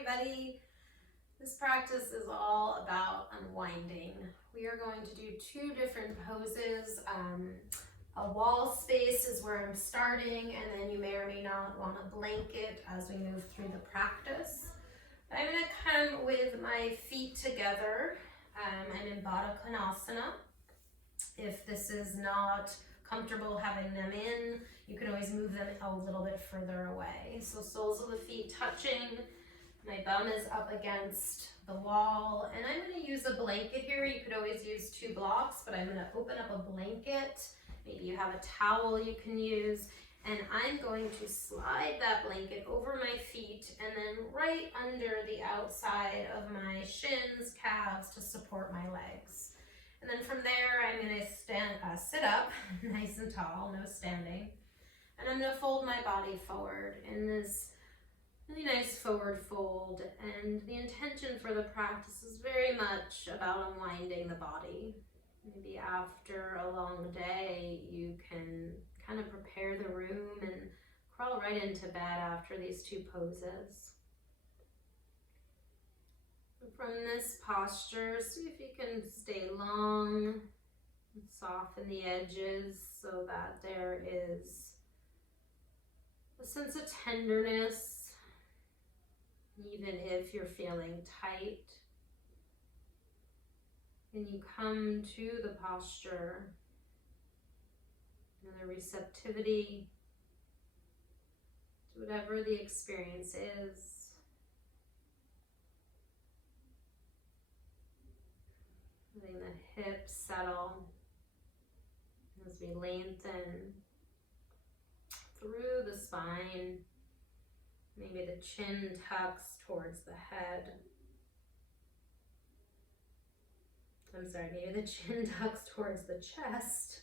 everybody. This practice is all about unwinding. We are going to do two different poses. A wall space is where I'm starting, and then you may or may not want a blanket as we move through the practice. I'm going to come with my feet together. I'm in Baddha Konasana. If this is not comfortable having them in, you can always move them a little bit further away. So soles of the feet touching, my bum is up against the wall, and I'm going to use a blanket here. You could always use two blocks, but I'm going to open up a blanket. Maybe you have a towel you can use, and I'm going to slide that blanket over my feet and then right under the outside of my shins, calves to support my legs. And then from there, I'm going to sit up nice and tall, no standing. And I'm going to fold my body forward in this really nice forward fold. And the intention for the practice is very much about unwinding the body. Maybe after a long day, you can kind of prepare the room and crawl right into bed after these two poses. From this posture, see if you can stay long and soften the edges so that there is a sense of tenderness, even if you're feeling tight. And you come to the posture and the receptivity to whatever the experience is. Letting the hips settle as we lengthen through the spine. Maybe the chin tucks towards the head. Maybe the chin tucks towards the chest.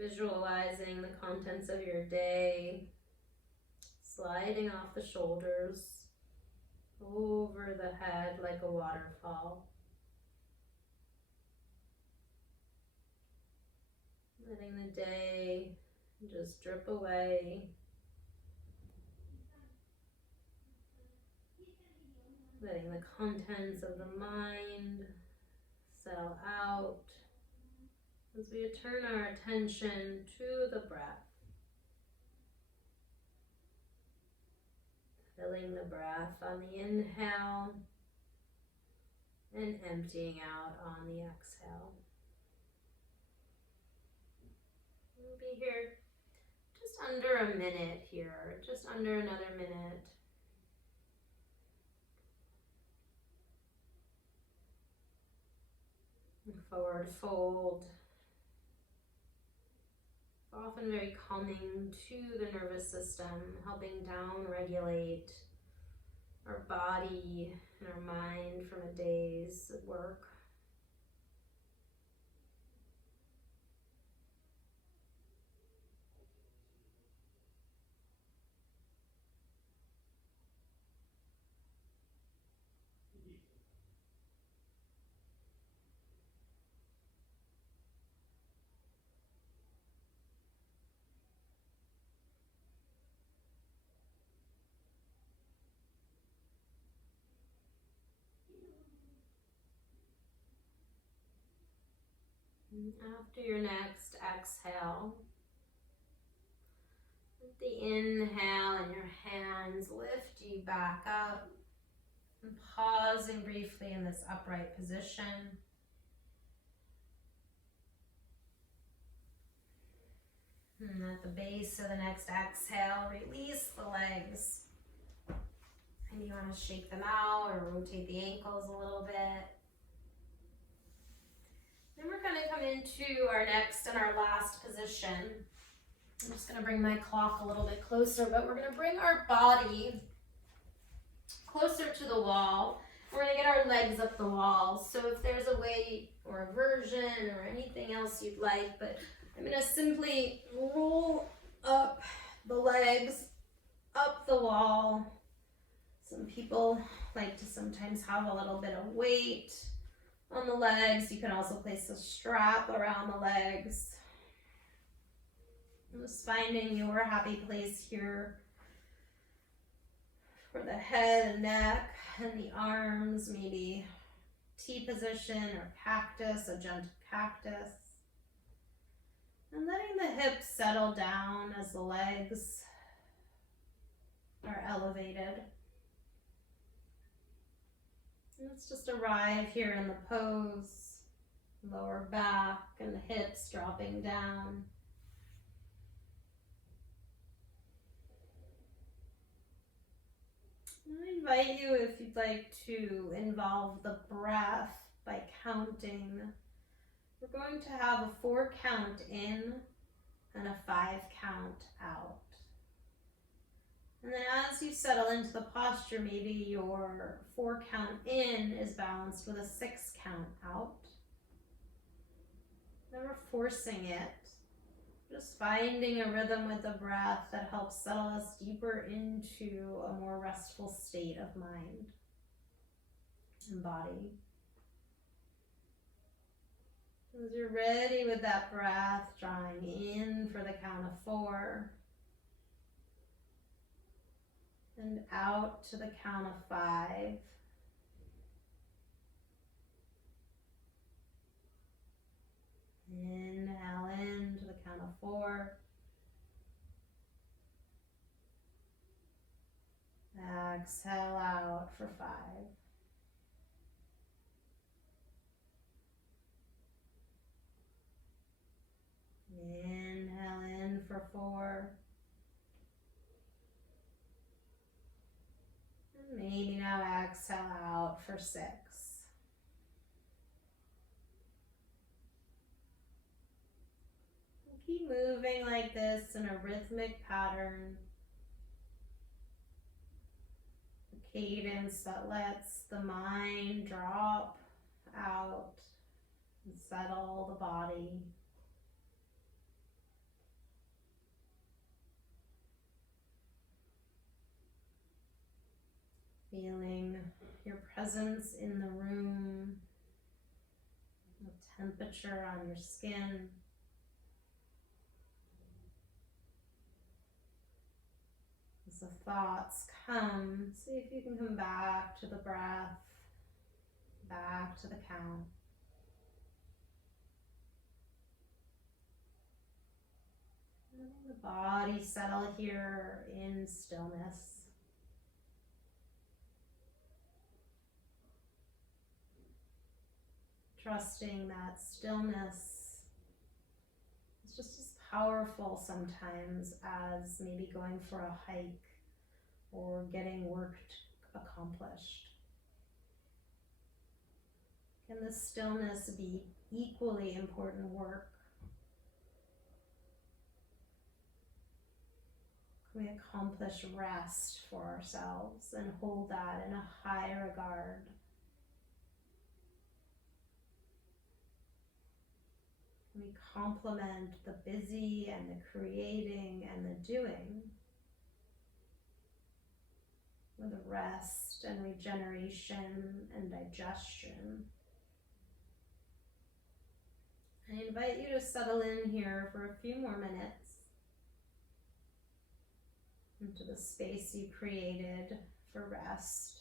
Visualizing the contents of your day, sliding off the shoulders, over the head like a waterfall. Letting the day just drip away. Letting the contents of the mind settle out as we turn our attention to the breath. Filling the breath on the inhale and emptying out on the exhale. We'll be here just under a minute here, just under another minute. Forward fold. Often very calming to the nervous system, helping down regulate our body and our mind from a day's work. After your next exhale, with the inhale and your hands lift you back up, and pausing briefly in this upright position. And at the base of the next exhale, release the legs. Maybe you want to shake them out or rotate the ankles a little bit. Then we're going to come into our next and our last position. I'm just going to bring my clock a little bit closer, but we're going to bring our body closer to the wall. We're going to get our legs up the wall. So if there's a way or a version or anything else you'd like, but I'm going to simply roll up the legs up the wall. Some people like to sometimes have a little bit of weight on the legs. You can also place a strap around the legs. Just finding your happy place here for the head and neck and the arms, maybe T position or cactus, a gentle cactus. And letting the hips settle down as the legs are elevated. Let's just arrive here in the pose, lower back and the hips dropping down. I invite you, if you'd like, to involve the breath by counting. We're going to have a 4 count in and a 5 count out. And then as you settle into the posture, maybe your 4 count in is balanced with a 6 count out. Never forcing it. Just finding a rhythm with the breath that helps settle us deeper into a more restful state of mind and body. As you're ready with that breath, drawing in for the count of 4 and out to the count of 5. Inhale in to the count of 4. Exhale out for 5. Inhale in for 4. And maybe now exhale out for 6. Keep moving like this in a rhythmic pattern. A cadence that lets the mind drop out and settle the body. Feeling your presence in the room, the temperature on your skin. As the thoughts come, see if you can come back to the breath, back to the count. Letting the body settle here in stillness. Trusting that stillness is just as powerful sometimes as maybe going for a hike or getting work accomplished. Can this stillness be equally important work? Can we accomplish rest for ourselves and hold that in a high regard? We complement the busy and the creating and the doing with rest and regeneration and digestion. I invite you to settle in here for a few more minutes into the space you created for rest.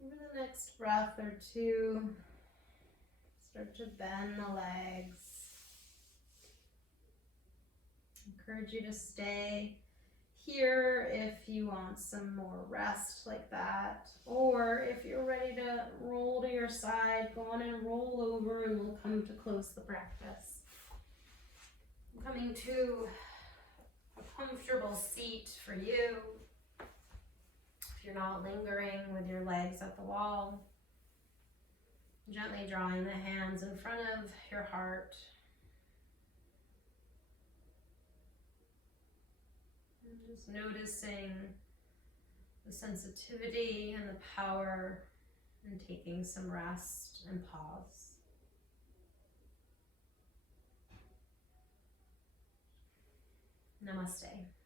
Over the next breath or two, start to bend the legs. Encourage you to stay here if you want some more rest like that, or if you're ready to roll to your side, go on and roll over and we'll come to close the practice. Coming to a comfortable seat for you. If you're not lingering with your legs at the wall, gently drawing the hands in front of your heart. And just noticing the sensitivity and the power in taking some rest and pause. Namaste.